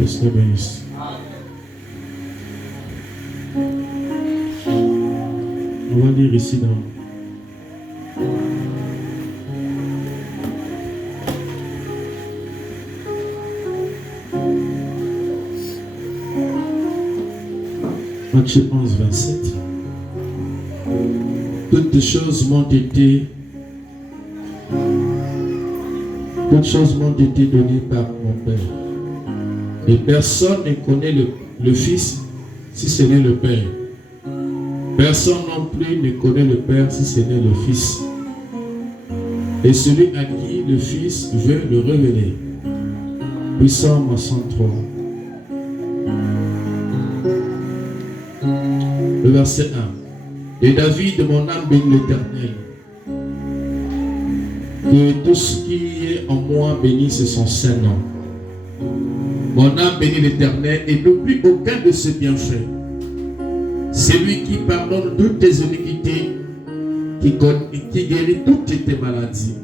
Le Seigneur bénisse. On va lire ici dans Matthieu 11, 27. Toutes choses m'ont été données par mon Père. Et personne ne connaît le Fils si ce n'est le Père. Personne non plus ne connaît le Père si ce n'est le Fils. Et celui à qui le Fils veut le révéler. Psalm 103. Le verset 1. Et David, mon âme bénit l'Éternel. Que tout ce qui est en moi bénisse son Saint-Nom. Mon âme bénit l'Éternel et n'oublie aucun de ses bienfaits. C'est lui qui pardonne toutes tes iniquités, qui guérit toutes tes maladies.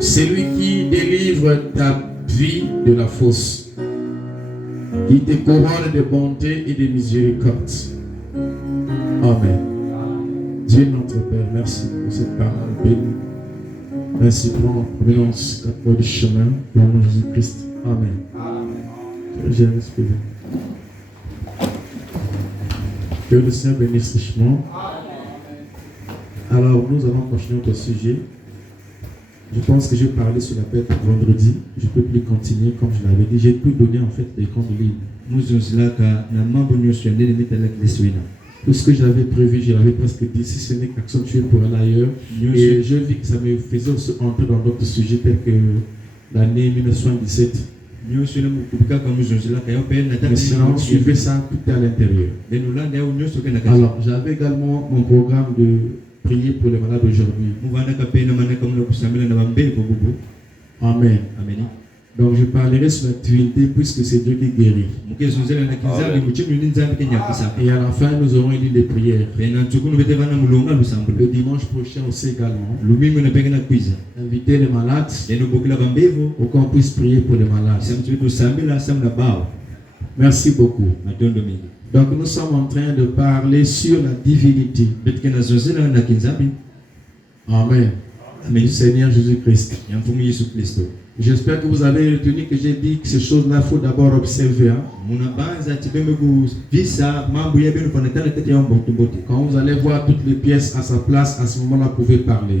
C'est lui qui délivre ta vie de la fosse, qui te couronne de bonté et de miséricorde. Amen. Dieu notre Père, merci pour cette parole bénie. Merci pour la providence, quatre fois du chemin, au nom de Jésus-Christ. Amen. J'ai respiré. Que le Seigneur bénisse richement. Alors, nous allons continuer notre sujet. Je pense que j'ai parlé sur la paix vendredi. Je ne peux plus continuer comme je l'avais dit. J'ai tout donné en fait des comptes libres. Tout ce que j'avais prévu, je l'avais presque dit. Si ce n'est qu'accentuer pour aller ailleurs. Et je vis que ça me faisait aussi entrer dans d'autres sujets tels que l'année 1917. Mais sinon, suivez ça tout à l'intérieur. Alors, j'avais également mon programme de prier pour les malades aujourd'hui. Amen. Donc, je parlerai sur la Trinité puisque c'est Dieu qui guérit. Et à la fin, nous aurons une ligne de prière. Le dimanche prochain aussi également. Inviter les malades pour qu'on puisse prier pour les malades. Merci beaucoup. Donc, nous sommes en train de parler sur la divinité. Amen. Amen. Seigneur Jésus-Christ. J'espère que vous avez retenu que j'ai dit que ces choses-là, il faut d'abord observer. Quand vous allez voir toutes les pièces à sa place, à ce moment-là, vous pouvez parler.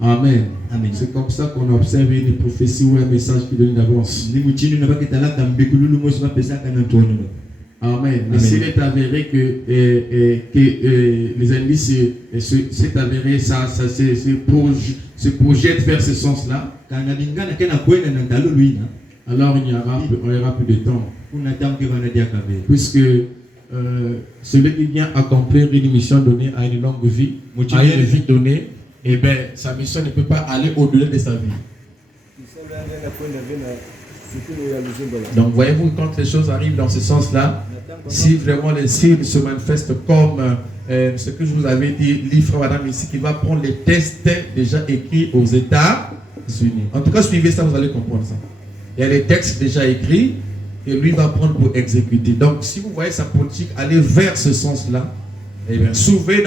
Amen. Amen. C'est comme ça qu'on observe une prophétie ou un message qui donne d'avance. Amen. Mais s'il est avéré que les indices s'est avéré, ça se projette vers ce sens-là, alors il n'y aura plus de temps. Puisque celui qui vient accomplir une mission donnée à une longue vie, à une vie donnée, eh bien, sa mission ne peut pas aller au-delà de sa vie. Donc, voyez-vous, quand les choses arrivent dans ce sens-là, si vraiment les signes se manifestent comme ce que je vous avais dit, l'Ifra Madame ici, qui va prendre les tests déjà écrits aux États-Unis. En tout cas, suivez ça, vous allez comprendre ça. Il y a les textes déjà écrits et lui va prendre pour exécuter. Donc, si vous voyez sa politique aller vers ce sens-là, eh bien, suivez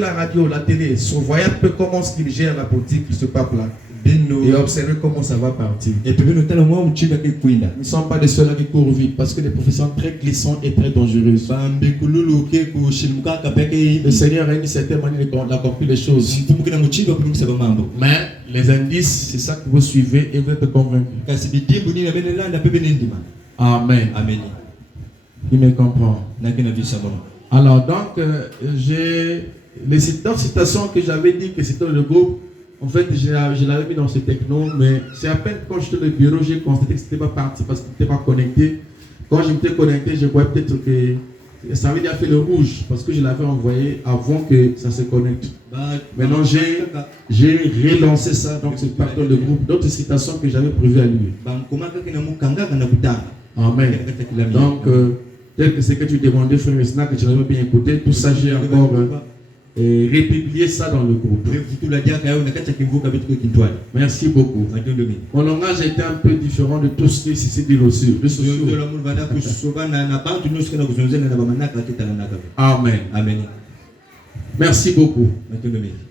la radio, la télé, voyez un peu comment il gère la politique de ce pape-là. Et observez comment ça va partir. Et puis, nous ne sommes pas de ceux-là qui courent vite parce que les professions très glissantes et très dangereuses. Le Seigneur a une certaine manière d'accomplir les choses. Mais les indices, c'est ça que vous suivez et vous êtes convaincus. Amen. Amen. Il me comprend. Alors, donc, j'ai les citations que j'avais dit que c'était le groupe. En fait, je l'avais mis dans ce techno, mais c'est à peine quand j'étais au bureau, j'ai constaté que ce n'était pas parti parce qu'il n'était pas connecté. Quand je m'étais connecté, je voyais peut-être que ça avait déjà fait le rouge parce que je l'avais envoyé avant que ça se connecte. Maintenant, j'ai relancé ça, donc c'est partant le groupe. D'autres citations que j'avais prévues à lui. Amen. Donc, tel que ce que tu demandais, frère Mesna, que tu n'avais bien écouté, tout ça, j'ai encore républier ça dans le groupe. Merci beaucoup. Mon langage était un peu différent de tout ce qui s'est dit dessus. Amen. Amen. Merci beaucoup.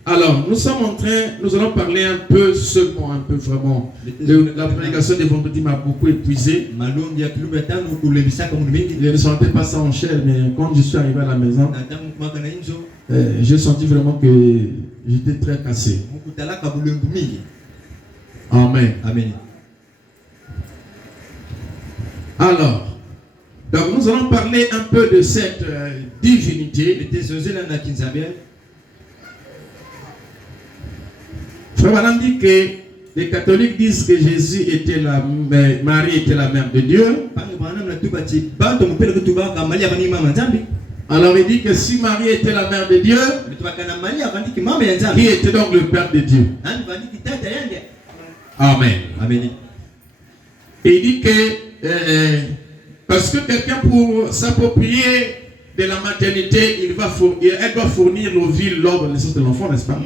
Alors, nous allons parler un peu vraiment. La prédication de vendredi m'a beaucoup épuisé. Je ne sentais pas ça en chair, mais quand je suis arrivé à la maison, j'ai senti vraiment que j'étais très cassé. Amen. Amen. Alors, donc nous allons parler un peu de cette divinité. Frère Madame dit que les catholiques disent que Jésus était Marie était la mère de Dieu. Alors il dit que si Marie était la mère de Dieu, qui était donc le Père de Dieu? Amen. Amen. Et il dit que parce que quelqu'un pour s'approprier de la maternité, elle doit fournir l'ovule lors de la naissance de l'enfant, n'est-ce pas?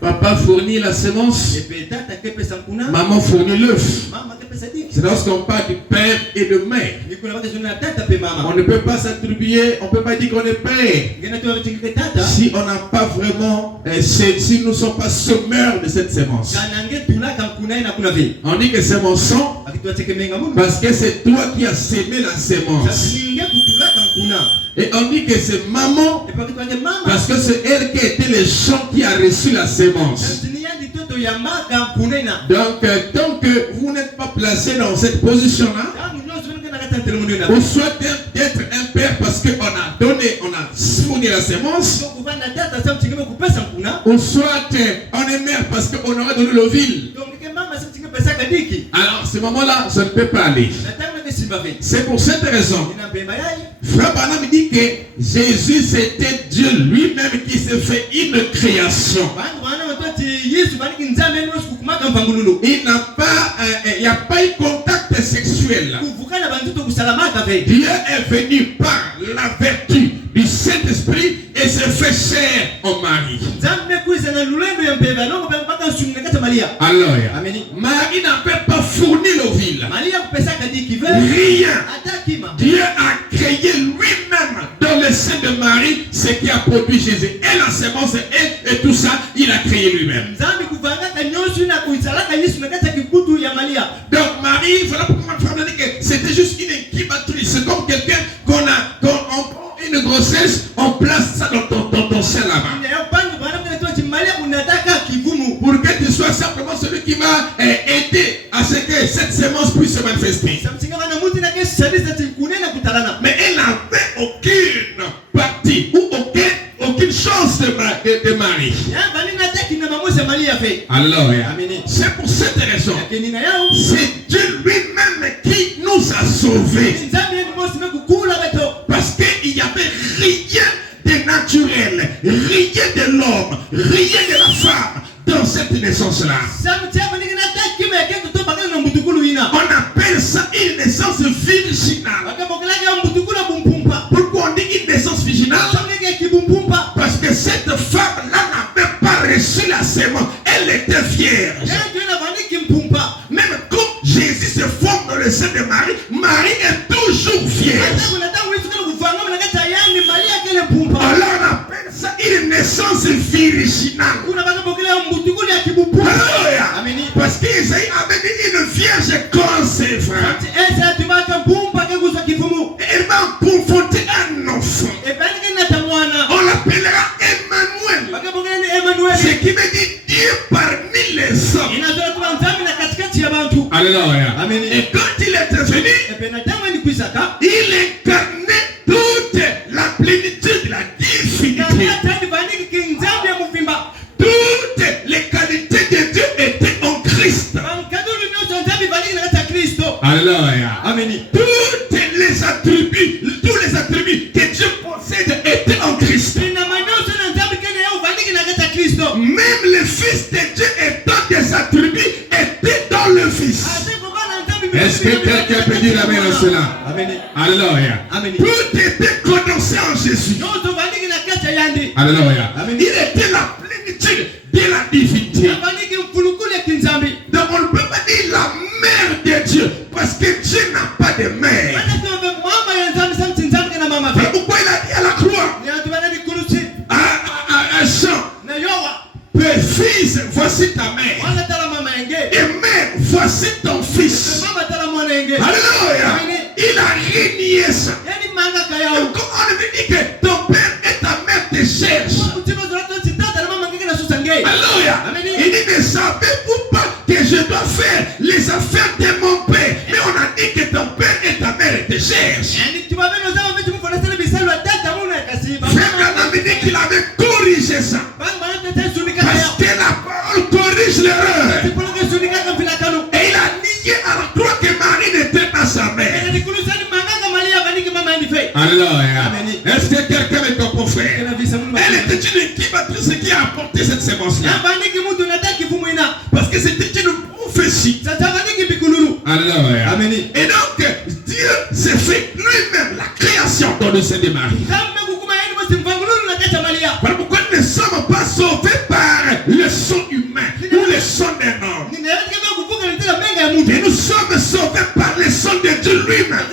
Papa fournit la semence, maman fournit l'œuf. C'est lorsqu'on parle du père et de mère. On ne peut pas s'attribuer, on ne peut pas dire qu'on est père si on n'a pas vraiment, si nous ne sommes pas sommeurs de cette semence. On dit que c'est mon sang parce que c'est toi qui as semé la semence. Et on dit que c'est maman parce que c'est elle qui a été le champ qui a reçu la semence. Donc, tant que vous n'êtes pas placé dans cette position-là, ou soit d'être un père parce qu'on a donné, on a fourni la semence, ou soit on est mère parce qu'on aura donné l'ovule. Alors, ce moment-là, ça ne peut pas aller. C'est pour cette raison. Frère Branham dit que Jésus c'était Dieu lui-même qui s'est fait une création. Il n'y a pas eu contact sexuel. Dieu est venu par la vertu du Saint-Esprit et s'est fait chair en Marie. Alors, Marie n'a pas fourni l'ovule. Rien. Dieu a créé lui-même dans le sein de Marie ce qui a produit Jésus. Et la semence et tout ça, il a créé lui-même. Donc Marie, il fallait comprendre que c'était juste une incubatrice. C'est comme quelqu'un qu'on prend une grossesse, on place ça dans ton sein là-bas. Pour que tu sois simplement celui qui va aider à ce que cette semence puisse se manifester. Mais elle n'avait aucune partie ou aucune chance de Marie. Alors, c'est pour cette raison. C'est Dieu lui-même qui nous a sauvés. Parce qu'il n'y avait rien de naturel, rien de l'homme, rien de la femme dans cette naissance-là. On appelle ça une naissance virginale. Pourquoi on dit une naissance virginale? Parce que cette femme-là n'avait pas reçu la semence. Elle était vierge. Même quand Jésus se forme dans le sein de Marie, Marie est toujours vierge. Alors on appelle ça une naissance virginale. Parce qu'Isaïe avait dit une vierge conçue. Elle va confronter un enfant. On l'appellera Emmanuel. Ce qui veut dire Dieu parmi les hommes. Alléluia. Et quand il est venu, il incarnait toute la plénitude de la divinité. Toutes les qualités de Dieu étaient en Christ. Alléluia. Tous les attributs que Dieu possède étaient en Christ. Même le Fils de Dieu étant des attributs était dans le Fils. Est-ce que quelqu'un peut dire amen à cela? Alléluia. Tout était condensé en Jésus. Alléluia. Il était la plénitude de la divinité. Donc on ne peut pas dire la mère de Dieu parce que Dieu n'a pas de mère. Pourquoi il a dit à la croix, à Jean, fils, voici ta mère. Et mère, voici ton fils. Alléluia. Il a renié ça. Donc on veut dire que ton père et ta mère te cherchent. Alléluia. Il dit, ne savez-vous pas que je dois faire les affaires de mon père? Mais on a dit que ton père et ta mère te cherchent. Frère Branham dit qu'il avait corrigé ça. Parce que la parole corrige l'erreur. Et il a nié à la croix que Marie n'était pas sa mère. Alléluia. Est-ce que quelqu'un me comprend, frère? Elle était une incubatrice qui a apporté cette sémence-là. Parce que c'était une prophétie. Alléluia. Et donc, Dieu s'est fait lui-même la création dans le sein de Marie. Voilà pourquoi nous ne sommes pas sauvés par le sang humain ou le sang d'un homme. Et nous sommes sauvés par le sang de Dieu lui-même.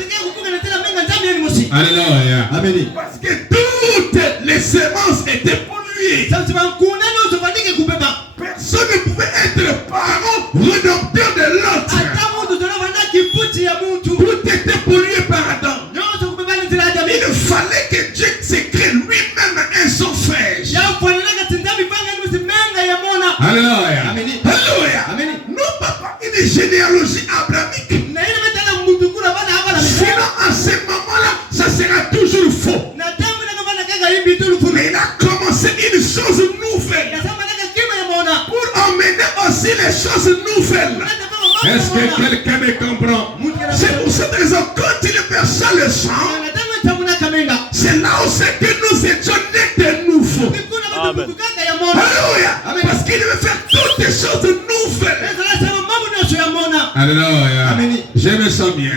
Alléluia. Parce que toutes les semences étaient polluées. Personne ne pouvait être parent rédempteur de l'autre. Tout était pollué par Adam. Il fallait que Dieu se crée lui-même un son fraîche. Alléluia. Alléluia. Non pas une généalogie abrahamique. Sinon à ce moment-là, ça sera toujours faux. Mais il a commencé une chose nouvelle pour emmener aussi les choses nouvelles. Est-ce que quelqu'un me comprend? C'est pour cette raison, quand il versa le sang, c'est là où c'est que nous étions nés de nouveau. Alléluia. Parce qu'il veut faire toutes les choses nouvelles. Alléluia. Je me sens bien.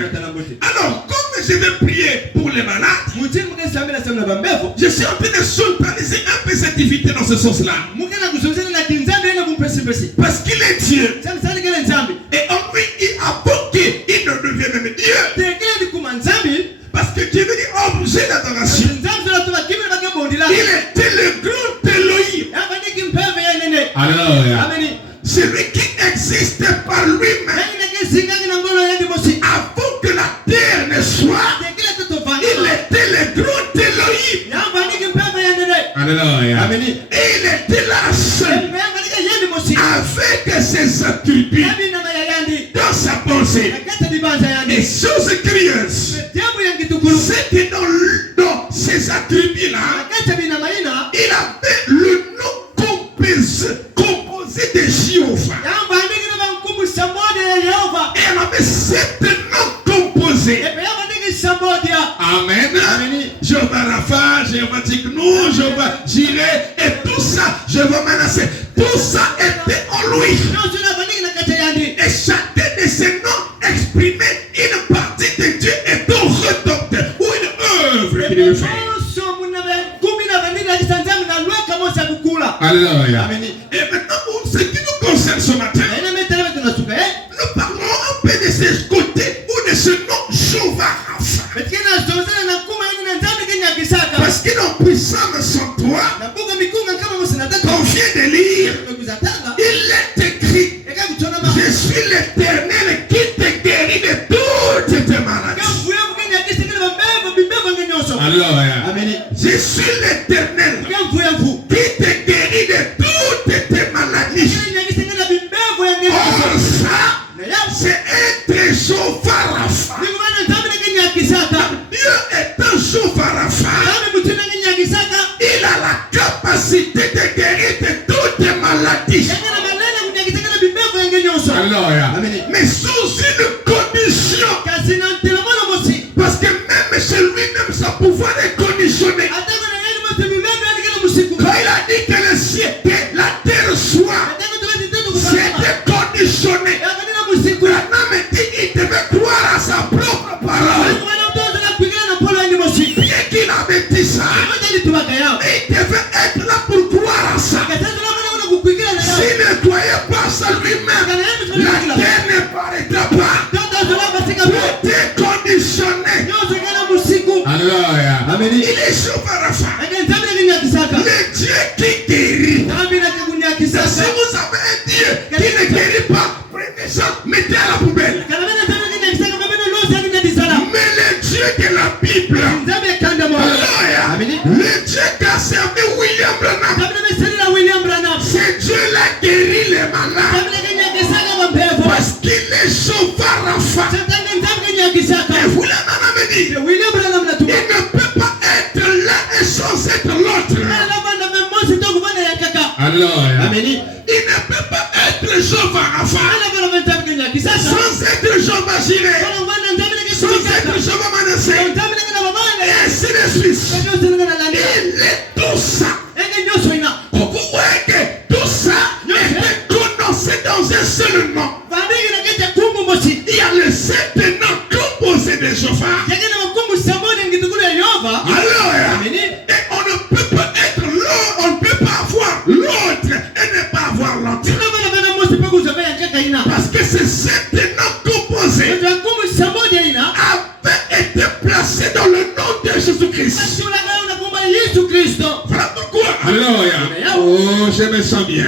Alors, comme je vais prier pour les malades, je suis en train de centraliser un peu cette activité dans ce sens-là. Parce qu'il est Dieu. Et en lui, avant qu'il ne devienne même Dieu. Parce que Dieu veut dire objet d'adoration. Il était le grand Elohim. Alléluia. Celui qui existe par lui-même. Avant que la terre ne soit, il était le grand Elohim. Alléluia. Et il était là seul. Avec ses attributs dans sa pensée. Et chose curieuse, c'est que dans ses attributs-là, il avait le nom composé de Jéhovah. Et elle avait 7 noms composés. Amen. Jéhovah Rapha, Jéhovah Tiknou, Jéhovah Jireh, et tout ça, Jéhovah Manasseh. Tout ça était en lui. Et chacun de ces noms exprimait une partie de Dieu et un redempteur ou une œuvre qu'il devait faire. Alléluia. Et maintenant, pour ce qui nous concerne ce matin, nous parlons un peu de ce côté ou de ce nom Jéhovah Rapha. Parce que dans Puissance 103, qu'on vient de lire, il est écrit: je suis l'Éternel qui te guérit de toutes tes maladies. Alléluia. Je suis l'Éternel qui te guérit de toutes tes maladies. Or ça, c'est être Jéhovah Rapha. Dieu étant Jéhovah Rapha, il a la capacité de guérir de toutes tes maladies. Alléluia. Mais sous une condition. Parce que même chez lui-même, son pouvoir est conditionné. Quand il a dit que le ciel, que la terre soit, c'était conditionné. Branham dit qu'il devait croire à sa propre parole. par ça lui-même, la terre ne paraîtra pas. Tout est conditionné. Alléluia. Amen. Il est Shofarafa. Le Dieu qui guérit. Si vous avez un Dieu qui ne guérit pas, prenez ça, mettez à la poubelle. Mais le Dieu de la Bible, Alléluia, le Dieu qui a servi William Branham, c'est Dieu qui a guéri les malades. Parce qu'il est Shofarafa. Et vous l'avez dit, il ne peut pas être l'un et sans être l'autre. Alléluia. Il ne peut pas être Shofarafa sans être Jehovah Jireh, sans être Jehovah Manasseh, et ainsi de suite. Il est tout ça. Vous voyez que tout ça est condensé dans un seul nom. Il y a les 7 noms composés de Shofar. Alléluia. Et on ne peut pas être l'autre, on ne peut pas avoir l'autre et ne pas avoir l'autre. Parce que ces 7 noms composés avaient été placés dans le nom de Jésus-Christ. Voilà pourquoi. Alléluia. Oh, je me sens bien.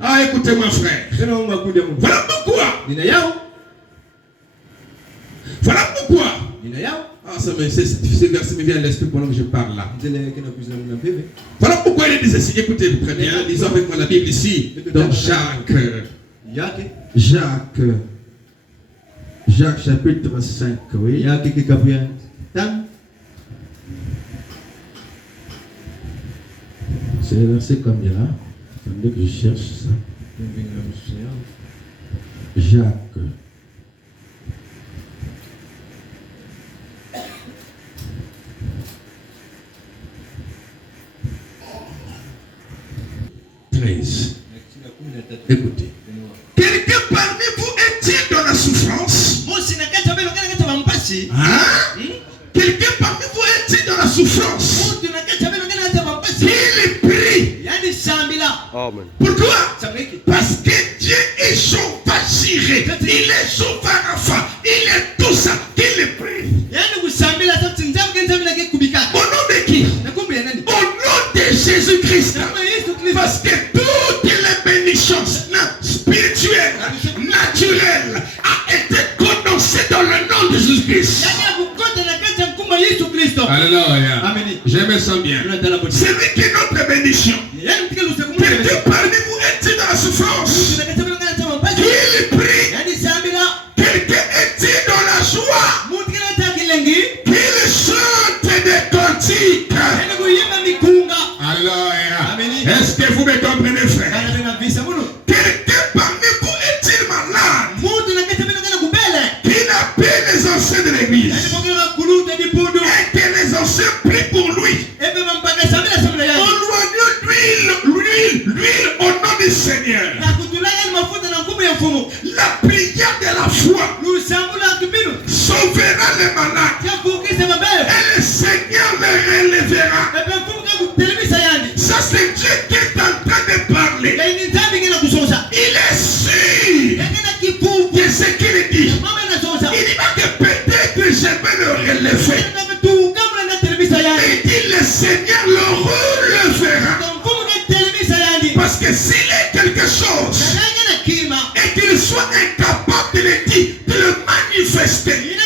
Ah, écoutez-moi, frère. Voilà pourquoi. Voilà pourquoi. Ah, ce verset me vient à l'esprit pendant que je parle là. Voilà pourquoi il disait ceci. Écoutez très bien. Lisons avec moi la Bible ici. Donc Jacques chapitre 5. Oui. C'est le verset combien là? Attendez que je cherche ça. Jacques. Écoutez. Quelqu'un parmi vous est-il dans la souffrance? Hein? Quelqu'un parmi vous est-il dans la souffrance? Il prie. Pourquoi? Parce que Dieu est Jehovah Jireh. Il est Jehovah Rapha. Il est tout ça. Il prie. Au nom de qui? Au nom de Jésus-Christ. Parce que toutes les bénédictions spirituelles, naturelles, a été condensées dans le nom de Jésus-Christ. Alléluia. Je me sens bien. C'est lui qui est notre bénédiction. Quelqu'un parmi vous est-il dans la souffrance? Qu'il prie. Quelqu'un est-il dans la joie? Qu'il chante des cantiques. Alléluia. Est-ce que vous me comprenez, frère? Quelqu'un parmi vous est-il malade? Qu'il appelle les anciens de l'église. Et que les anciens prient pour lui. On lui l'huile au nom du Seigneur. La prière de la foi sauvera les malades. Et le Seigneur les relèvera. Ça, c'est Dieu qui est en train de parler. Il est sûr de ce qu'il dit. Il dit pas que peut-être je vais le relever. Et dit le Seigneur le relèvera. Parce que s'il est quelque chose et qu'il soit incapable de le dire, de le manifester,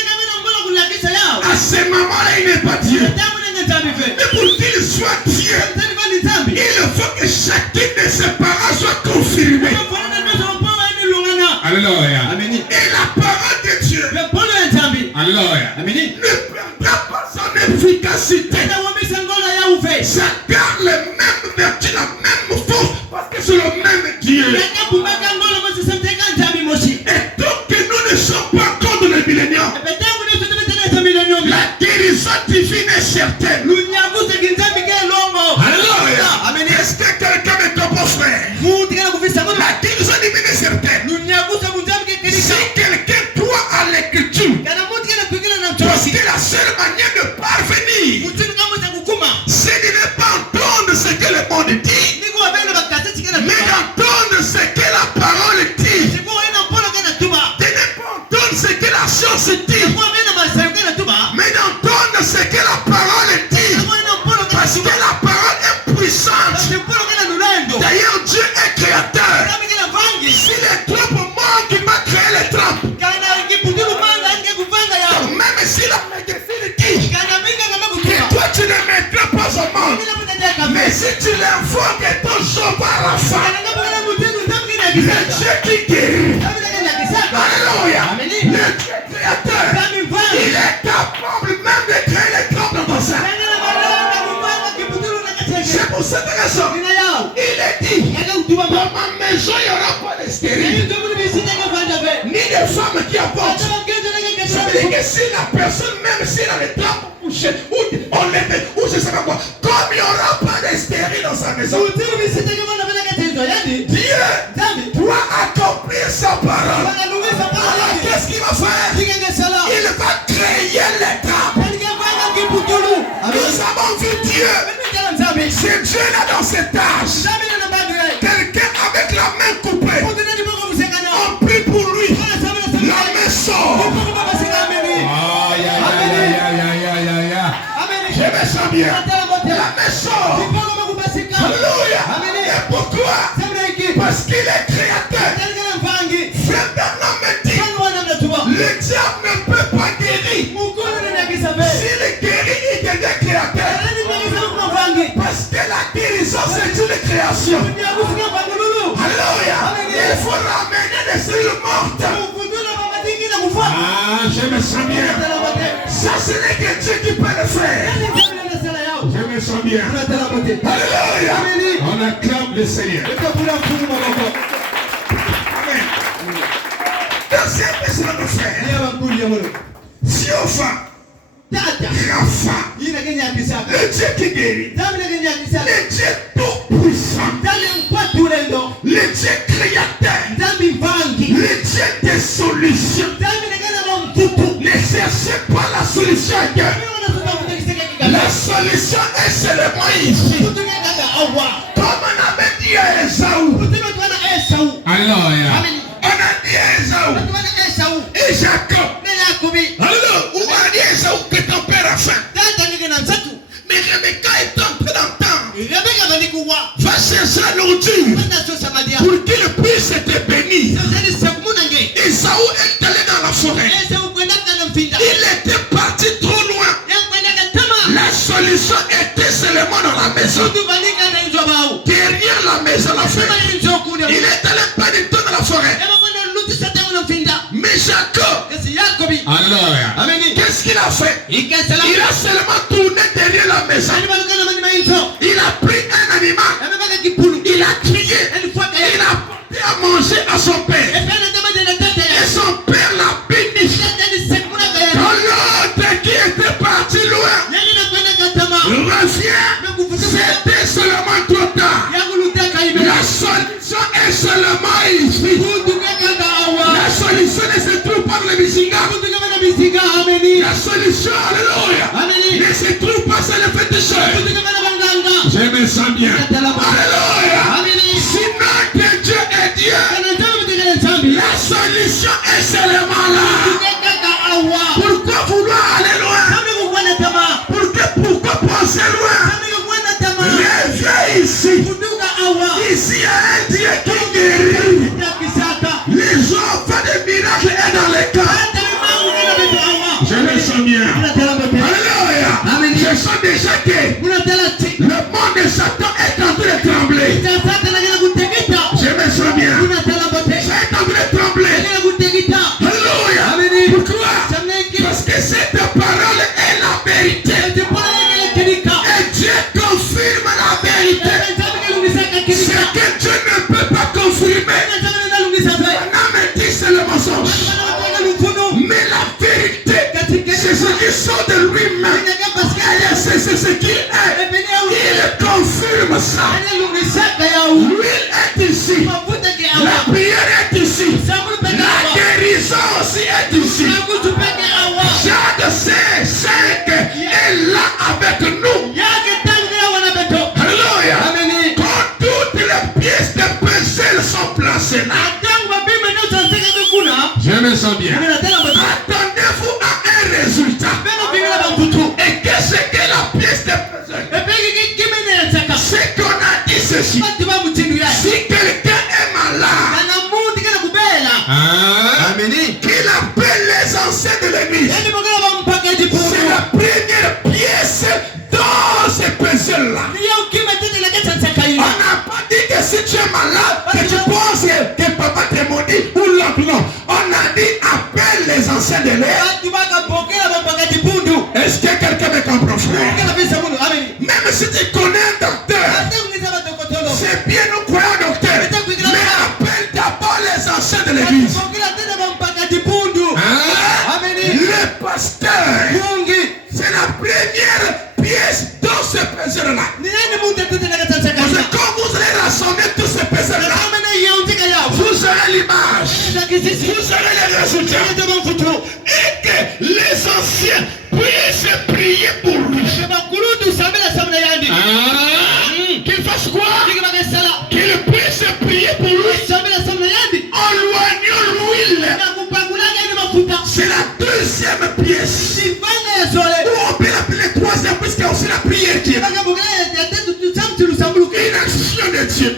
à ce moment-là, il n'est pas Dieu. Mais pour qu'il soit Dieu, il faut que chacune de ses paroles soit confirmée. Alléluia. Et la parole de Dieu, Alléluia, ne perdra pas son efficacité. Ça garde les mêmes vertus, la même force, parce que c'est le même Dieu. Et tant que nous ne sommes pas encore dans le millénium, la guérison divine est certaine. Alléluia. Est-ce que quelqu'un me comprend, frère? La guérison divine est certaine. Si quelqu'un croit à l'écriture, parce que la seule manière de parvenir, c'est de ne pas entendre ce Il invoque toujours par la foi. Le Dieu qui guérit. Alléluia. Le Dieu créateur. Il est capable même de créer les trappes dans ton sein. C'est pour cette raison. Il est dit, dans ma maison, il n'y aura pas de stérile, ni de femmes qui avortent. Ça veut dire que si la personne, même si elle a les trappes couchées, ou on les met, ou je ne sais pas quoi, comme il n'y aura pas de stérile dans sa maison, Dieu doit accomplir sa parole. Alors qu'est-ce qu'il va faire? Il va créer les trappes. Nous avons vu Dieu. C'est Dieu là dans cette tâche. Quelqu'un avec la main coupée. On prie pour lui. La main sort. Je me sens bien. La main sort. Alléluia. Et pourquoi? Parce qu'il est créateur. Frère Bernard me dit, le diable ne peut pas guérir. S'il est guéri, il devient créateur. Parce que la guérison, c'est une création. Alléluia. Il faut ramener des cellules mortes. Ah, je me sens bien. Ça, ce n'est que Dieu qui peut le faire. Je me sens bien. Alléluia. On acclame le Seigneur. Deuxième question de faire. Si on va, Rafa, le Dieu qui guérit, le Dieu tout-puissant, le Dieu créateur, le Dieu des solutions. Ne cherchez pas la solution ailleurs. La solution est seulement ici. Comme on avait dit à Esaü. Alléluia. On a dit à Esaü et Jacob. Alors, où a dit Esaü que ton père a faim? Mais Rebecca est en train d'entendre. Va chercher la nourriture pour qu'il puisse être béni. Esaü est allé dans la forêt. Il était parti trop loin. La solution était seulement dans la maison. Derrière la maison, la forêt. Il est allé pas du tout dans la forêt. Mais Jacob, qu'est-ce qu'il a fait? Il a seulement tourné derrière la maison. Il a pris un animal. Il a crié. Il a porté à manger à son père. Et son père l'a béni. Quand l'autre qui était parti loin revient, c'était seulement trop tard. La solution est seulement ici. La solution ne se trouve pas dans le Bisinga. La solution, alléluia, ne se trouve pas sur le féticheur. Je me sens bien. Alléluia. Si notre Dieu est Dieu, la solution est seulement là. Pourquoi vouloir aller loin? Pourquoi penser loin? Reviens ici. Ici, il y a un Dieu qui guérit. Les gens font des miracles et dans les cas. Je le sens bien. Alléluia. Je sens déjà que le monde de Satan est en train de trembler. Je me sens bien. C'est en train de trembler. Alléluia. Pourquoi? Parce que cette parole est la vérité. Et Dieu confirme la vérité. Ce que Dieu ne peut pas confirmer, on me dit c'est le mensonge. Mais la vérité, c'est ce qui sort de lui-même. C'est ce qu'il est. Il confirme ça. L'huile est ici. La prière est ici. La guérison aussi est ici. Jacques sait qu'elle est là avec nous. Alléluia. Quand toutes les pièces de puzzle sont placées là, je me sens bien. Attendez-vous à un résultat. Et qu'est-ce que la pièce de puzzle? C'est qu'on a dit ceci. Si quelqu'un est malade, qu'il appelle les anciens de l'église. C'est la première pièce dans ce puzzle là. verrez l'image. Vous aurez les résultats. Et que les anciens puissent prier pour lui. Qu'il fasse quoi? Qu'il puisse prier pour lui en loignant l'huile. C'est la deuxième pièce. Ou on peut l'appeler troisième, puisqu'il y a aussi la prière qui est une action de Dieu.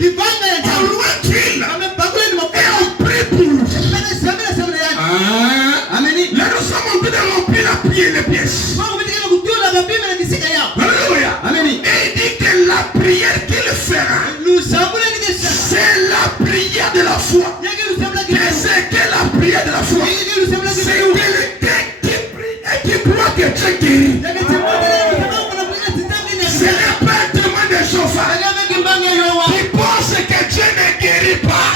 En loin d'huile. Et on prie pour lui. Là nous sommes en train de remplir la prière, les pièces. Alléluia. Et il dit que la prière qu'il fera, c'est la prière de la foi. Et c'est que la prière de la foi, c'est quelqu'un qui prie et qui croit que Dieu guérit. Ce n'est pas un témoin de chauffage qui pense que Dieu ne guérit pas.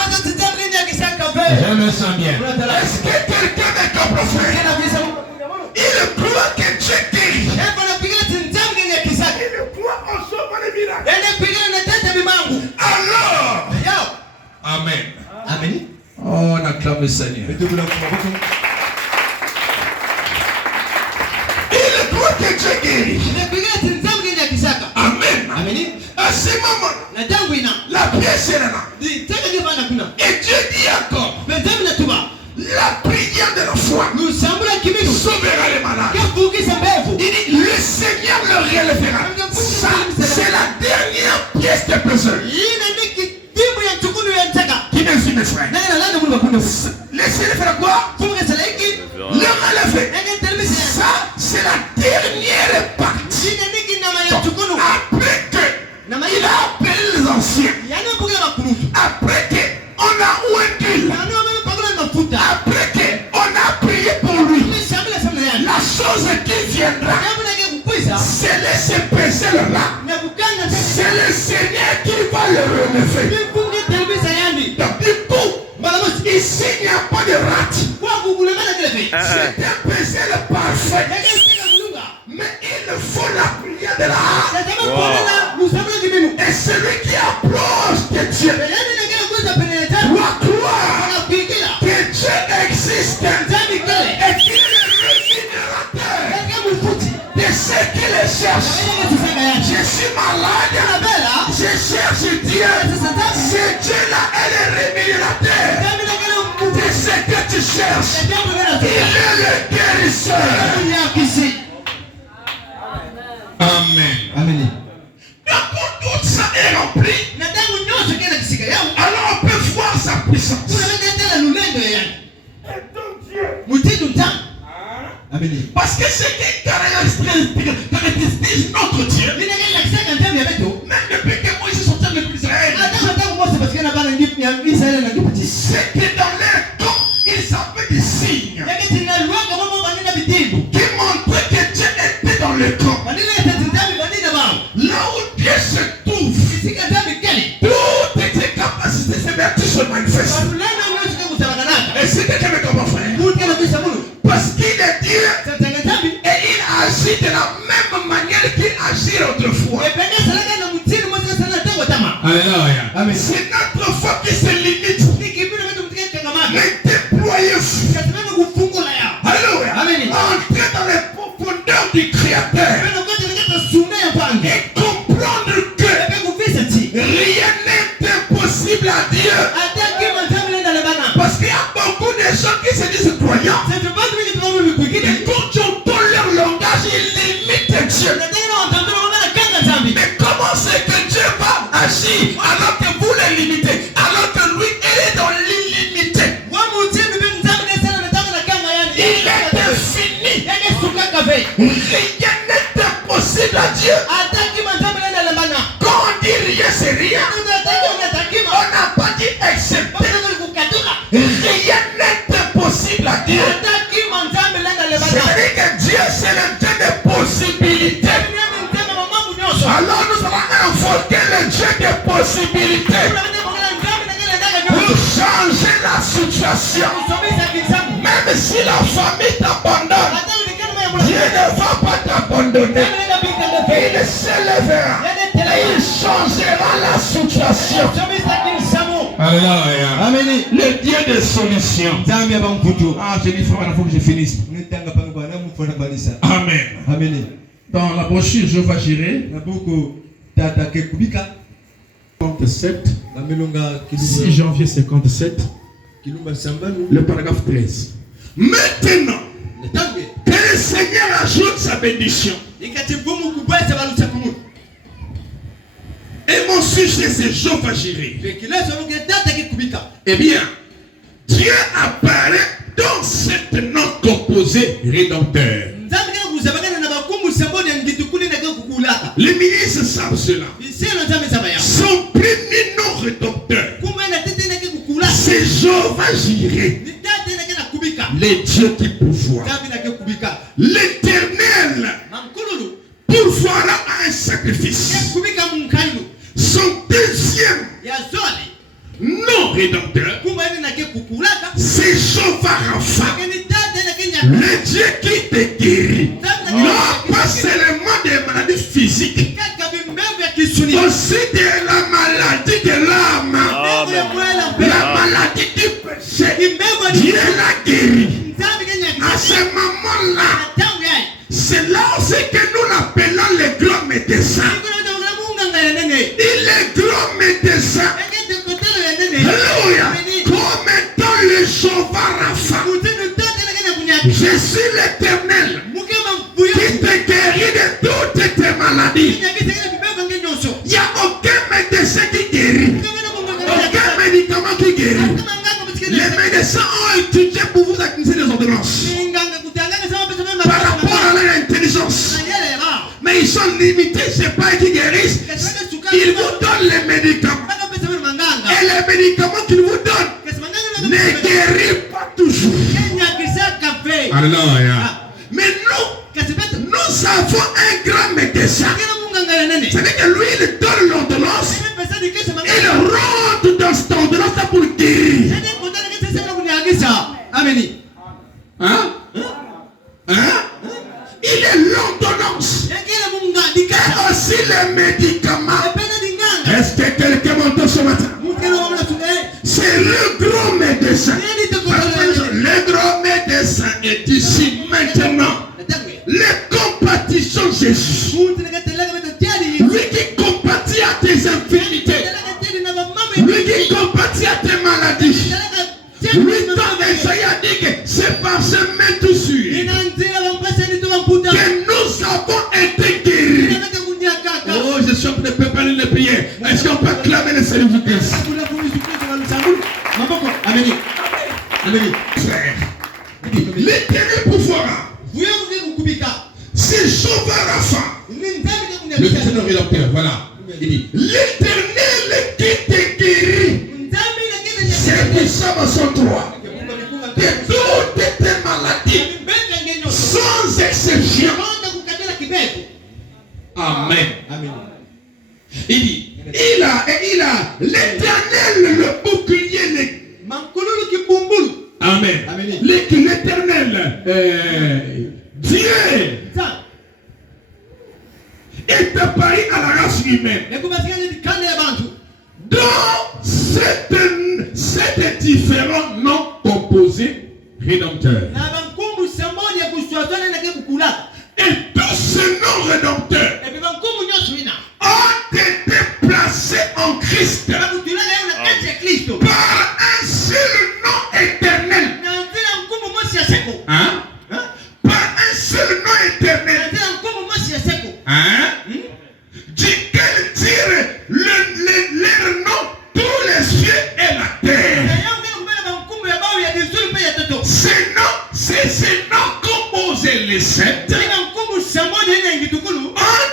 Je me sens bien. Est-ce que quelqu'un me comprend? Il croit que Dieu guérit. Il croit en sauvant les miracles. Alors, amen. Amen. Oh, on acclame le Seigneur. Il croit que Dieu guérit. Amen. À ce moment, la pièce est là. Et Dieu dit encore, la prière de la foi sauvera les malades. Il dit, le Seigneur le relèvera. Ça, c'est la dernière pièce de besoin. Qui me suit, mes frères? Laissez-le faire quoi? Le relever. Ça, c'est la dernière partie. Après que il a appelé les anciens. Après qu'on a ouï, après qu'on a prié pour lui, la chose qui viendra, c'est laisser passer le là. C'est le Seigneur qui va le relever. Donc du coup, ici il n'y a pas de rate. C'est un péché le parfait. Mais il faut la prière de la et celui qui approche de Dieu doit croire que Dieu existe et qu'il est le rémunérateur de ceux qui le cherchent. Je suis malade, je cherche Dieu. C'est Dieu là, elle est rémunérateur de ce que tu cherches. Il est le guérisseur. Amen. Quand tout ça est rempli, alors on peut voir sa puissance. Et donc Dieu. Amen. Parce que c'est qui caractérise notre Dieu. Même depuis que Moïse est sorti de l'Israël, c'est que dans leur temps, ils avaient des signes qui montraient que Dieu était dans le camp. Là où Dieu se trouve, toutes tes capacités, ces vertus se manifestent. Et c'est quelqu'un me comprend, frère. Parce qu'il est Dieu et il agit de la même manière qu'il agit autrefois. Alléluia. C'est notre foi qui se limite. Mais déployez-vous. Alléluia. Entrez dans les profondeurs du Créateur et comprendre que rien n'est impossible à Dieu. Parce qu'il y a beaucoup de gens qui se disent croyants. Et quand tu entends leur langage, ils limitent Dieu. Mais comment c'est que Dieu va agir alors que vous les limitez? Alors que lui, il est dans l'illimité. Il est infini. Rien n'est impossible à Dieu. Quand on dit rien, c'est rien. On n'a pas dit excepté. Rien n'est impossible à Dieu. C'est-à-dire que Dieu, c'est le Dieu des possibilités. Alors nous allons invoquer le Dieu des possibilités pour changer la situation. Même si la famille t'abandonne, Dieu ne va pas t'abandonner. Il s'élèvera et il changera la situation. Alléluia. Amen. Le Dieu des solutions. Ah, j'ai dit, frère, il faut que je finisse. Amen. Amen. Dans la brochure Jéhovah Jireh, 57, 6 janvier 57, le paragraphe 13. Maintenant, que le Seigneur ajoute sa bénédiction. Et mon sujet c'est Jéhovah Jireh. Eh bien, Dieu apparaît dans cet nom composé rédempteur. Les ministres savent cela. Son premier nom rédempteur, c'est Jéhovah Jireh, le Dieu qui pourvoit. L'Éternel pourvoira un sacrifice. Son deuxième nom rédempteur, c'est Jéhovah Rapha, le Dieu qui te guérit. Non pas seulement des maladies physiques, aussi de la maladie de l'âme, la maladie du péché. Dieu l'a guéri. À ce moment-là, c'est là aussi que nous l'appelons le grand médecin. Il est grand médecin. Alléluia. Comme étant le Jéhovah Rapha. Je suis l'Éternel qui te guérit de toutes tes maladies. Il n'y a aucun médecin qui guérit. Aucun médicament qui guérit. Les médecins ont étudié pour vous administrer des ordonnances par rapport à leur intelligence. Mais ils sont limités, c'est pas eux qui guérissent. Ils vous donnent les médicaments. Et les médicaments qu'ils vous donnent ne guérissent pas toujours. Alléluia. Mais nous avons un grand médecin. C'est-à-dire que lui, il donne l'ordonnance. Il rentre dans cette ordonnance pour guérir. Amen. Hein? Il est l'ordonnance. Et aussi les médicaments. Est-ce que quelqu'un m'entend ce matin? C'est le grand médecin. Le grand médecin est ici maintenant. Les compatitions Jésus. Lui qui compatit à tes infirmités. Lui qui compatit à tes maladies. Lui dans Esaïe a dit que c'est par ce maître sûr que nous avons été guéris. Oh, je suis en train de préparer les prières. Est-ce qu'on peut acclamer le Seigneur Jésus-Christ? Amen. L'Éternel pourvoira. C'est Jéhovah Rapha, le Seigneur rédempteur. Voilà. Il dit l'Éternel qui te guérit. C'est du Psaume 103. De toutes tes maladies, sans exception. Amen. Il dit, il a l'Éternel, le bouclier, Amen. L'Éternel, Dieu est apparu à la race humaine. Dans sept différents noms composés rédempteurs. Et tous ces noms rédempteurs ont été placés en Christ par un seul nom éternel. Hein? Par un seul nom éternel. Hein? Duquel tirent leur nom tous les cieux et la terre. Ces noms composés les sept ont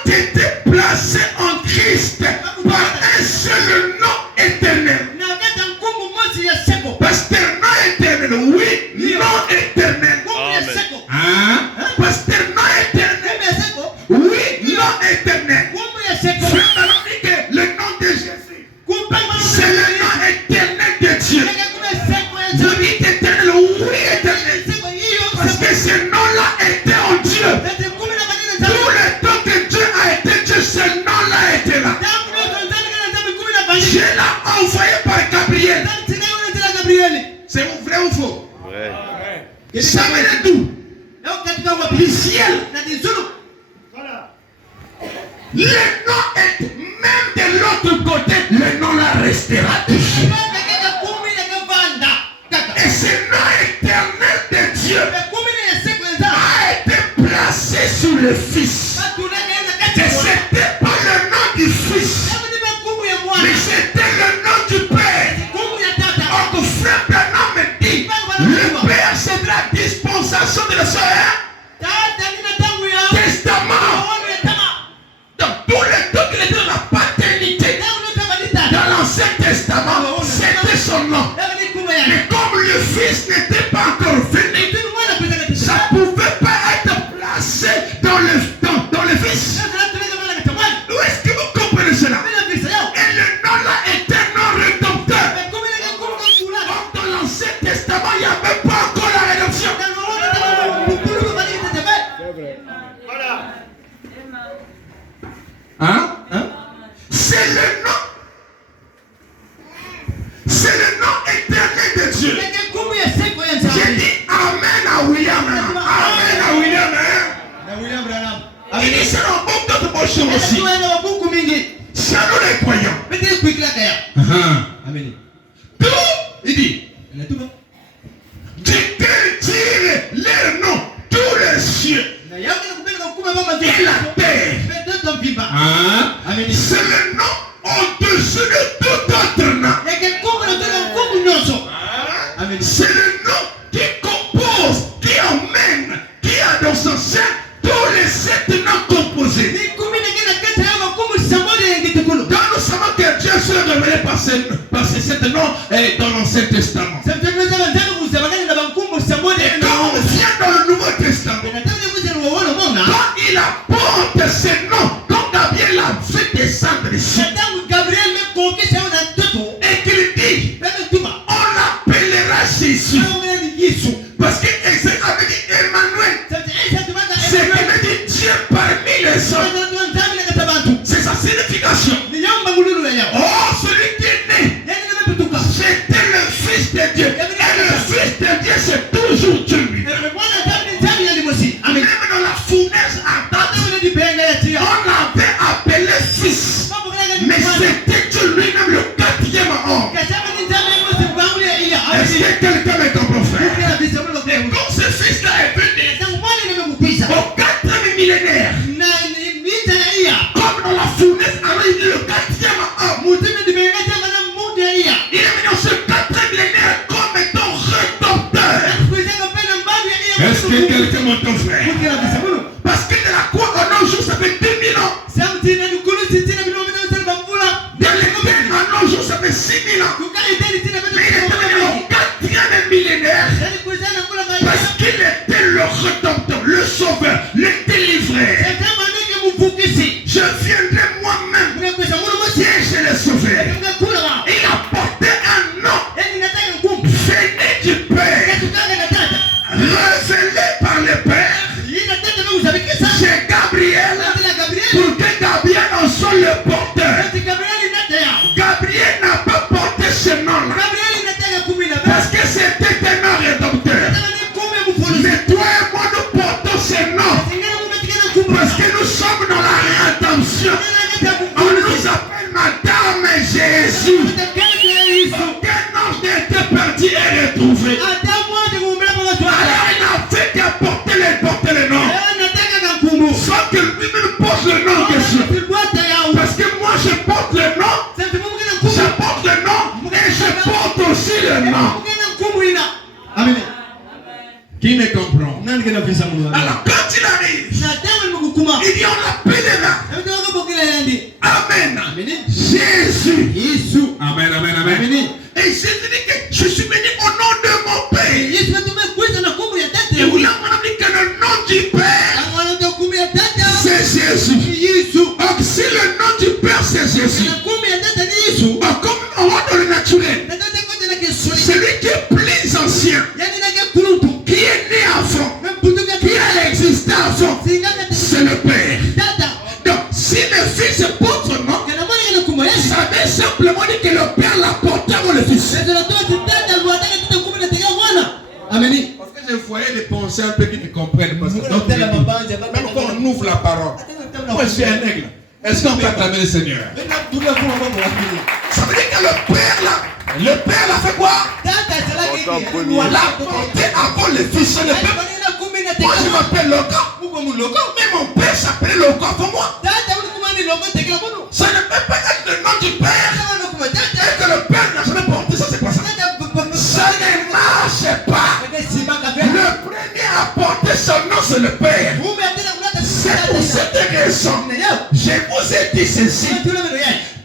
été placés en Christ par un seul nom éternel. Pasteur nom éternel, oui, nom éternel. Hein? Pasteur nom éternel, oui, nom éternel. Le nom de Jésus, c'est le nom éternel de Dieu. Vous dites éternel, oui, éternel. Parce que ce nom-là était en Dieu. Tout le temps que Dieu a été Dieu, ce nom-là était là. Dieu l'a envoyé par Gabriel. vrai ou faux? Vrai. Ça vient d'où? Du ciel. Le nom est même de l'autre côté, le nom là restera toujours. Et ce nom éternel de Dieu a été placé sur le Fils. Et c'était pas le nom du Fils, mais c'était le nom du Père. Or, frère Branham me dit, le Père c'est de la dispensation de la soeur. Testament. Donc tout le temps de la paternité dans l'Ancien Testament, c'était son nom. Mais comme le Fils n'était pas encore venu, ça ne pouvait pas être placé dans le Fils. Où est-ce que vous comprenez cela? Et le nom là est un nom rédempteur. Or, dans l'Ancien Testament, il n'y avait pas encore la rédemption. Hein? C'est le nom. C'est le nom éternel de Dieu. J'ai dit Amen à William. Amen à William. Il dit c'est un bon d'autres motions aussi. C'est à nous les croyants. Tout, il dit, Dieu tire les noms, tous les cieux et la terre. C'est le nom au-dessus de tout autre nom. C'est le nom qui compose, qui emmène, qui a dans son sein tous les 7 noms composés. Quand nous savons que Dieu se révélé par ces 7 noms dans l'Ancien Testament. Et quand on vient dans le Nouveau Testament, quand il apporte ces noms, quand Gabriel a fait descendre ici, et qu'il dit, on l'appellera Jésus. Parce que c'est avait dit Emmanuel. C'est qu'il veut dire Dieu parmi les hommes. C'est sa signification. Oh, celui qui est né, c'était le Fils de Dieu. Et le Fils de Dieu, c'est toujours Dieu. Même dans la fournaise à date, on l'avait appelé Fils. Mais c'était Dieu lui-même le 4e homme. Est-ce que quelqu'un me comprend, frère? Et comme ce Fils-là est venu au 4e millénaire, comme dans la fournaise, alors il est le 4e homme. Il est venu dans ce 4e millénaire comme étant rédempteur. Est-ce que quelqu'un m'entend, frère? Parce que de la croix en un jour, ça fait 2000 ans. De l'éternel en un jour, ça fait 6000 ans. Mais il est venu au 4e millénaire parce qu'il était le rédempteur, le sauveur, le délivré. Je viendrai moi-même et je le sauverai. Il a porté un nom venu du Père, révélé par le Père. C'est Gabriel pour que Gabriel en soit le porteur. Gabriel n'a pas porté ce nom-là parce que c'était un nom rédempteur. Mais toi et moi nous portons ce nom parce que nous sommes dans la rédemption. On nous appelle Madame Jésus. Aucun ange n'a été perdu et retrouvé. Alors il a fait qu'à porter le nom. Sans que lui-même pose le nom de Dieu. Parce que moi je porte le nom. Je porte le nom et je porte aussi le nom. Amen. Qui me comprend? Alors quand il arrive, il dit on l'appellera. Amen. Jésus. Amen, amen, amen. Et Jésus dit que je suis venu au nom de mon Père. Et vous l'avez dit que le nom du Père, c'est Jésus. Donc si le nom du Père c'est Jésus, comme on voit dans le naturel, celui qui est plus ancien, qui est né avant, qui a existé avant, c'est le Père. Donc si le Fils porte son nom, ça veut simplement dire que le Père l'a porté avant le Fils. Amen. Parce que je voyais des pensées un peu qui ne comprennent pas ça. Donc, même quand on ouvre la parole, moi je suis un aigle. Est-ce qu'on peut acclamer le Seigneur? Ça veut dire que le Père l'a fait quoi? L'a porté avant le Fils. Moi je m'appelle Logan, mais mon Père s'appelait Logan pour moi. Ça ne peut pas être le nom du Père. Et que le Père n'a jamais porté ça, c'est quoi ça? Ça ne marche pas. Le premier à porter son nom, c'est le Père. C'est pour cette raison, je vous ai dit ceci,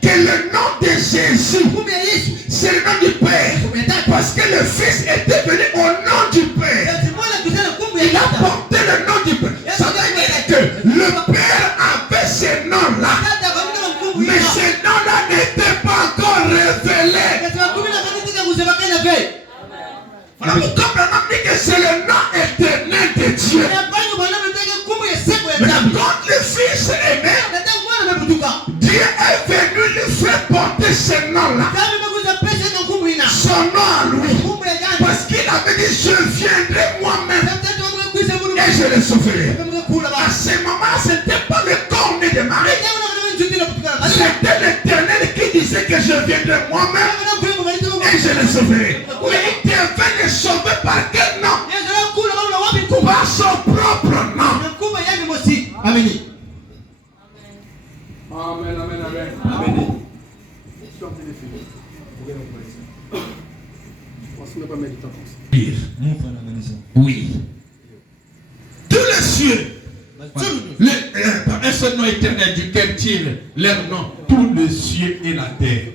que le nom de Jésus, c'est le nom du Père. Parce que le Fils est devenu au nom du Père. Il a porté le nom du Père. Ça veut dire que le Père avait ce nom-là. Mais ce nom-là n'était pas encore révélé. Voilà pourquoi on dit que c'est le nom éternel de Dieu. Mais quand le Fils est né, Dieu est venu lui faire porter ce nom-là. Son nom à lui. Parce qu'il avait dit, je viendrai moi-même et je le sauverai. À ce moment, ce n'était pas le corps né de Marie. C'était l'Éternel qui disait que je viendrai moi-même et je le sauverai. Mais il devait le sauver par quel nom? Par son propre nom. Amen. Amen, amen, amen. Amen. Oui. Tous les cieux, un seul nom éternel duquel tirent leur nom, tous les cieux et la terre.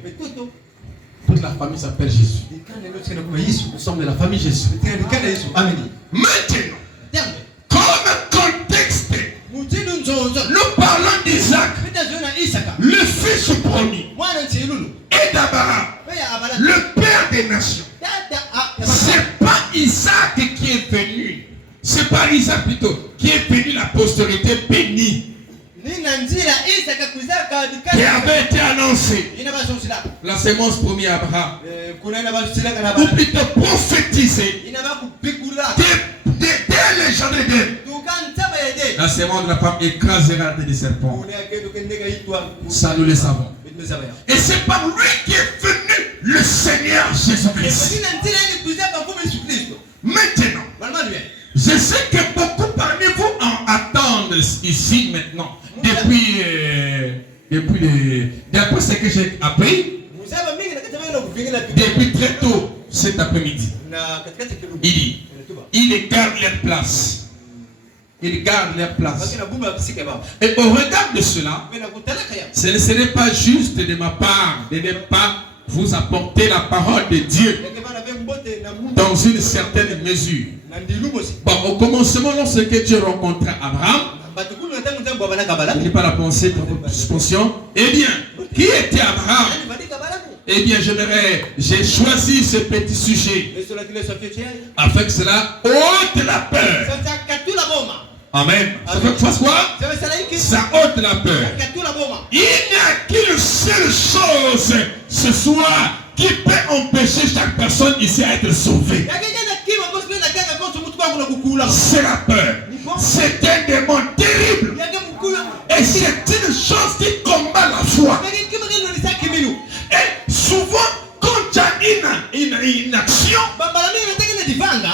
Toute la famille s'appelle Jésus. Nous sommes de la famille Jésus. Amen. Maintenant, comme contexte, nous parlons d'Isaac, le fils promis, et d'Abraham, le père des nations. C'est pas Isaac qui est venu, c'est pas Isaac plutôt, qui est venu la postérité bénie, qui avait été annoncée. La sémence promise à Abraham, ou plutôt prophétisée, dès les gens d'Éden. La sémence de la femme écrasera la tête des serpents. Ça, nous le savons. Et c'est par lui qui est venu le Seigneur Jésus-Christ. Maintenant, je sais que beaucoup parmi vous en attendent ici maintenant. D'après ce que j'ai appris, depuis très tôt cet après-midi, ils gardent leur place. Ils gardent leur place. Et au regard de cela, ce n'est pas juste de ma part de ne pas vous apporter la parole de Dieu dans une certaine mesure. Bon, au commencement, lorsque Dieu rencontra Abraham, il n'est pas la pensée pour votre suspension. Eh bien, qui était Abraham? Eh bien, j'ai choisi ce petit sujet afin que cela ôte la peur. Amen. Ça fait que fasse quoi? Ça ôte la peur. Il n'y a qu'une seule chose ce soir qui peut empêcher chaque personne ici à être sauvée. C'est la peur. C'est un démon terrible. Et c'est une chose qui combat la foi. Et souvent, quand il y a une action,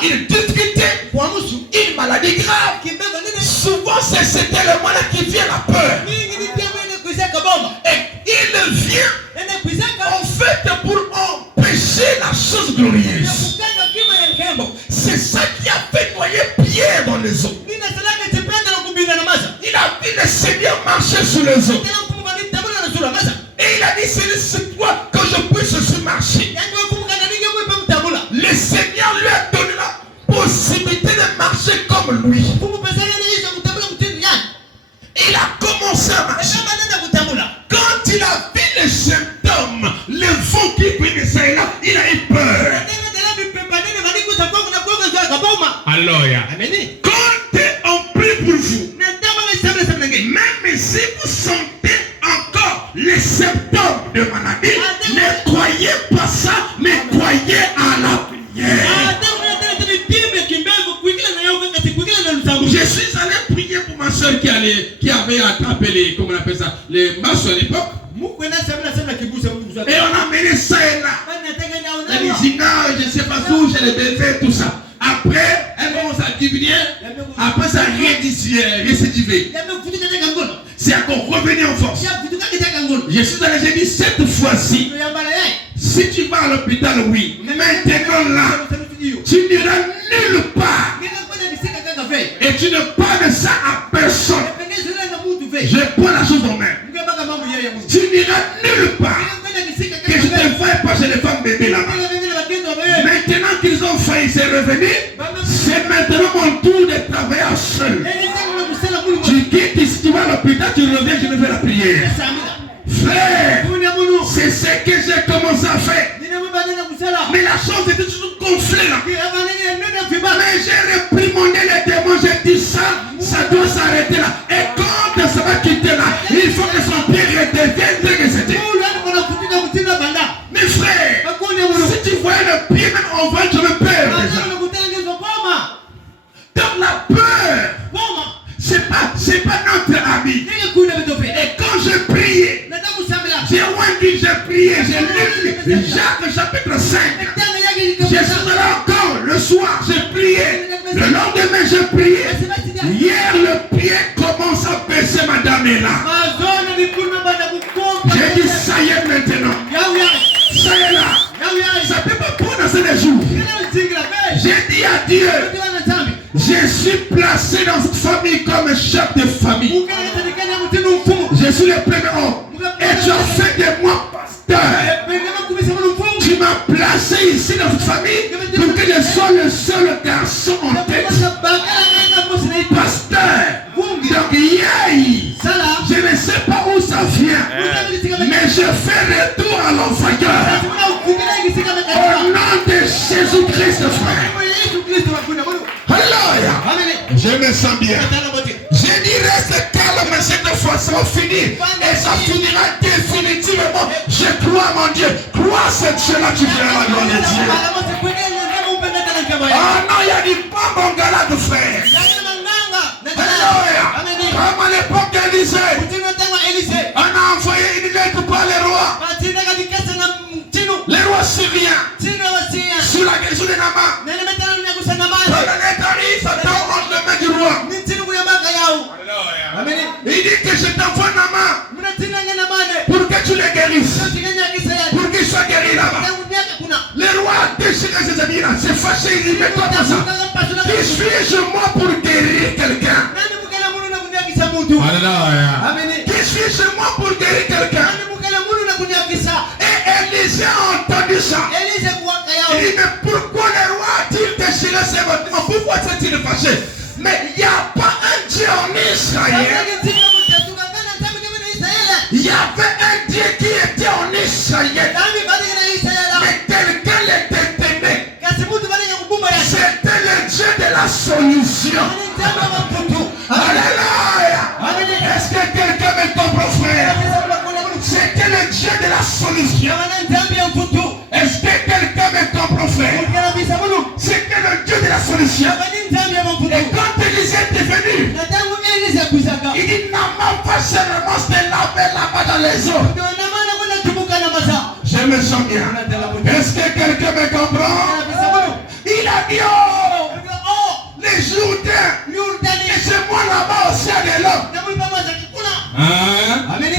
une difficulté, une maladie grave, souvent c'est cet élément-là qui vient la peur. Et il vient en fait pour empêcher la chose glorieuse. C'est ça qui a fait noyer Pierre dans les eaux. Il a vu le Seigneur marcher sur les eaux. Et il a dit, c'est toi que je puisse marcher. Le Seigneur lui a donné la possibilité de marcher comme lui. Il a commencé à marcher. Quand il a vu les symptômes, le vent qui venait ça et là, il a eu peur. Alors, quand on prie pour vous, même si vous sentez encore les symptômes de maladie, ne croyez pas ça, mais croyez à la prière. soeur qui avait attrapé les, comment on appelle ça, les masses à l'époque. Et on a mené ça et là. La Lizinga, je ne sais pas où, j'ai les bébés, tout ça. Après, elle commence à diminuer. Après, ça récidivé. C'est encore revenu en force. Je suis allé, j'ai dit cette fois-ci, si tu vas à l'hôpital, oui. Maintenant là, tu n'iras nulle part. Et tu ne parles ça à personne. Je prends la chose en main. Tu n'iras nulle part. Que je ne te vois pas chez les femmes bébés là-bas. Maintenant qu'ils ont failli se revenir, c'est maintenant mon tour de travailler seul. Tu quittes, si tu vas à l'hôpital, tu reviens, je vais faire la prière. Frère, c'est ce que j'ai commencé à faire. Mais la chose était toujours gonflée là. Mais j'ai réprimandé les démons, j'ai dit ça doit s'arrêter là. Et quand ça va quitter là, il faut que son pied redevienne tel que c'était. Mes frères, si tu vois le pied même en va, je me perds déjà. Donc la peur, c'est pas notre ami. Et quand je priais, j'ai prié, j'ai lu Jacques chapitre 5. Je suis là encore le soir, j'ai prié. Le lendemain, j'ai prié. Hier, le pied commence à baisser, madame est là. J'ai dit, ça y est maintenant. Ça y est là. Ça ne peut pas prendre ces jours. J'ai dit à Dieu, je suis placé dans cette famille comme chef de famille. Je suis le premier homme. Et tu as fait de moi pasteur. Tu m'as placé ici dans cette famille pour que je sois le seul garçon en tête. Pasteur. Donc je ne sais pas où ça vient. Mais je fais retour à l'envoyeur. Au nom de Jésus-Christ, frère. Alléluia. Je me sens bien. J'ai dit reste calme cette fois, ça va finir. Et ça finira définitivement. Je crois mon Dieu. Crois cette chose-là, tu verras la gloire de Dieu. Ah non, il y a du pas mon gars de frère. Alléluia. Comme à l'époque d'Élysée, on a envoyé une lettre par les rois. Les rois syriens. Sur la question de Nama. Quand la lettre arrive, ça tombe entre les mains du roi. Il dit que je t'envoie Nama pour que tu les guérisses. Pour qu'ils soient guéris là-bas. Le roi a déchiré ses habits là. C'est fâché, il dit mais toi pas ça. Qui suis-je moi pour guérir quelqu'un? Alléluia. Qui suis-je moi pour guérir quelqu'un? Et Élisée a entendu ça. Il dit mais pourquoi le roi a-t-il déchiré ses vêtements? Pourquoi s'est-il fâché? Mais il n'y a pas un Dieu en Israël. Il y avait un Dieu qui était en Israël. Mais quelqu'un l'était aimé. C'était le Dieu de la solution. Alléluia. Est-ce que quelqu'un me comprend, frère? C'était le Dieu de la solution. Est-ce que quelqu'un me comprend, frère? C'était le Dieu de la solution. Et quand Élisée est venu, il dit Nama pas seulement se laver là-bas dans les eaux. Je me sens bien. Est-ce que quelqu'un me comprend? Il a dit oh, les Jourdains, et c'est moi là-bas au ciel de l'homme.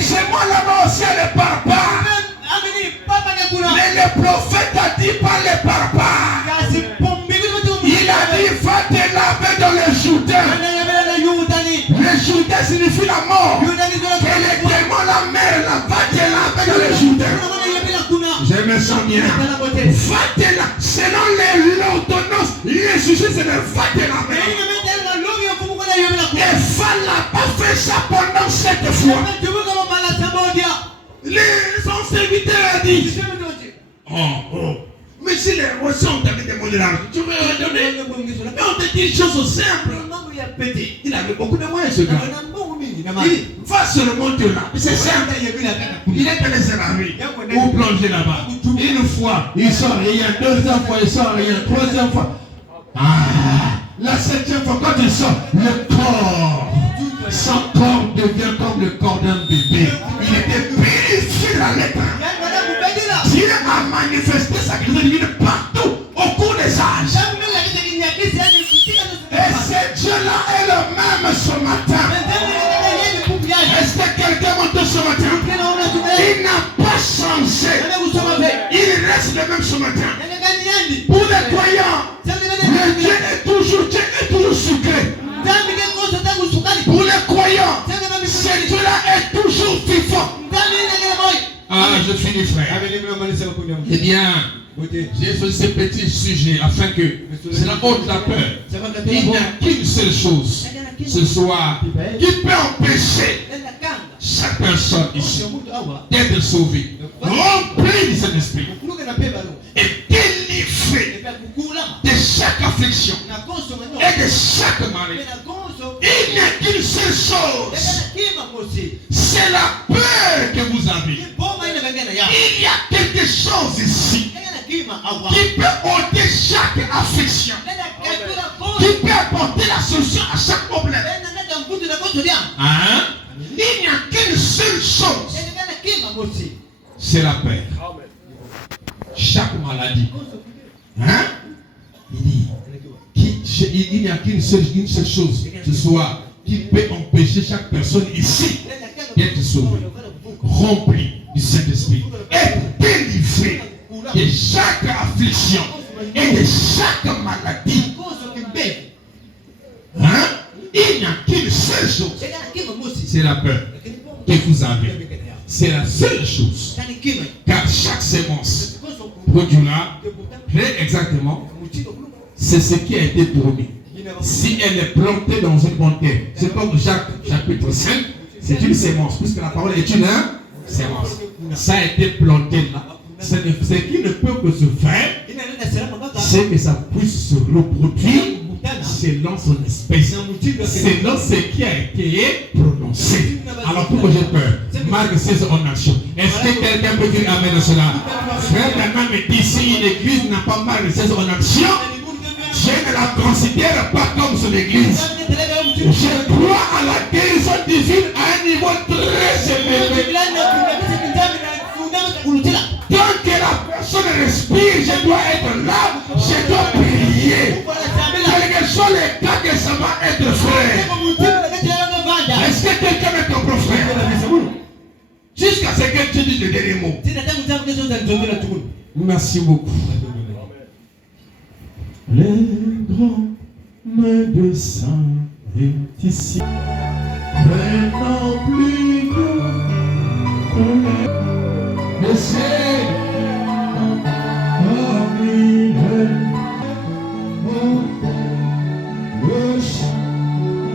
C'est moi là-bas au ciel de barbares. Mais le prophète a dit pas les barbares. Il a dit va te laver dans le Jourdain. Le Jourdain signifie la mort. Que les démons, la mer, là, va te laver dans le Jourdain. Je me sens bien. Va te laver. Selon l'ordonnance, les juges, c'est le va te laver. Et va là-bas faire ça pendant 7 fois. Son serviteur a dit mais si les rois sont avec des mots de l'argent, tu veux leur donner. Mais on te dit une chose simple. Il avait beaucoup de moyens ce gars. Il va sur le mont là. C'est simple. Il est allé se laver ou plonger là-bas. Une fois, il sort. Et il y a 2e fois, il sort. Et il y a 3e fois. La 7e fois, quand il sort, le corps Son corps devient comme le corps d'un bébé. Il était purifié de la lettre. Dieu a manifesté sa grâce divine partout au cours des âges. Et ce Dieu-là est le même ce matin. Est-ce que quelqu'un m'entend ce matin? Il n'a pas changé. Il reste le même ce matin. Pour les croyants, le Dieu est toujours sucré. Pour les croyants, ce Dieu-là est toujours vivant. Ah, je finis, frère. Eh bien, j'ai fait ce petit sujet afin que cela ôte la peur. Il n'y a qu'une seule chose ce soir qui peut empêcher chaque personne ici d'être sauvée, remplie de cet esprit et délivrée de chaque affliction et de chaque maladie. Il n'y a qu'une seule chose, c'est la peur que vous avez. Il y a quelque chose ici qui peut ôter chaque affliction, qui peut apporter la solution à chaque problème. Hein? Il n'y a qu'une seule chose, c'est la peur. Chaque maladie. Hein? Il n'y a qu'une seule chose ce soir qui peut empêcher chaque personne ici d'être sauvée, remplie du Saint-Esprit, et délivrée de chaque affliction et de chaque maladie. Hein? Il n'y a qu'une seule chose, c'est la peur que vous avez. C'est la seule chose. Car chaque sémence produira très exactement, c'est ce qui a été promis. Si elle est plantée dans une bonne terre, c'est comme Jacques chapitre 5, c'est une sémence, puisque la parole est une sémence. Ça a été planté là. Ce qui ne peut que se faire, c'est que ça puisse se reproduire selon son espèce, selon ce qui a été prononcé. Alors pourquoi j'ai peur? Marc 16 en action. Est-ce que quelqu'un peut dire amen à cela? Frère Branham me dit, si une église n'a pas Marc 16 en action, je ne la considère pas comme son église. Je crois à la guérison divine à un niveau très élevé. Tant que la personne respire, je dois être là, je dois prier. Quels que soient les cas que ça va être frère. Est-ce que quelqu'un me comprend, frère? Jusqu'à ce que tu dises le dernier mot. Merci beaucoup. Les grands médecins est ici. Maintenant plus que le ciel.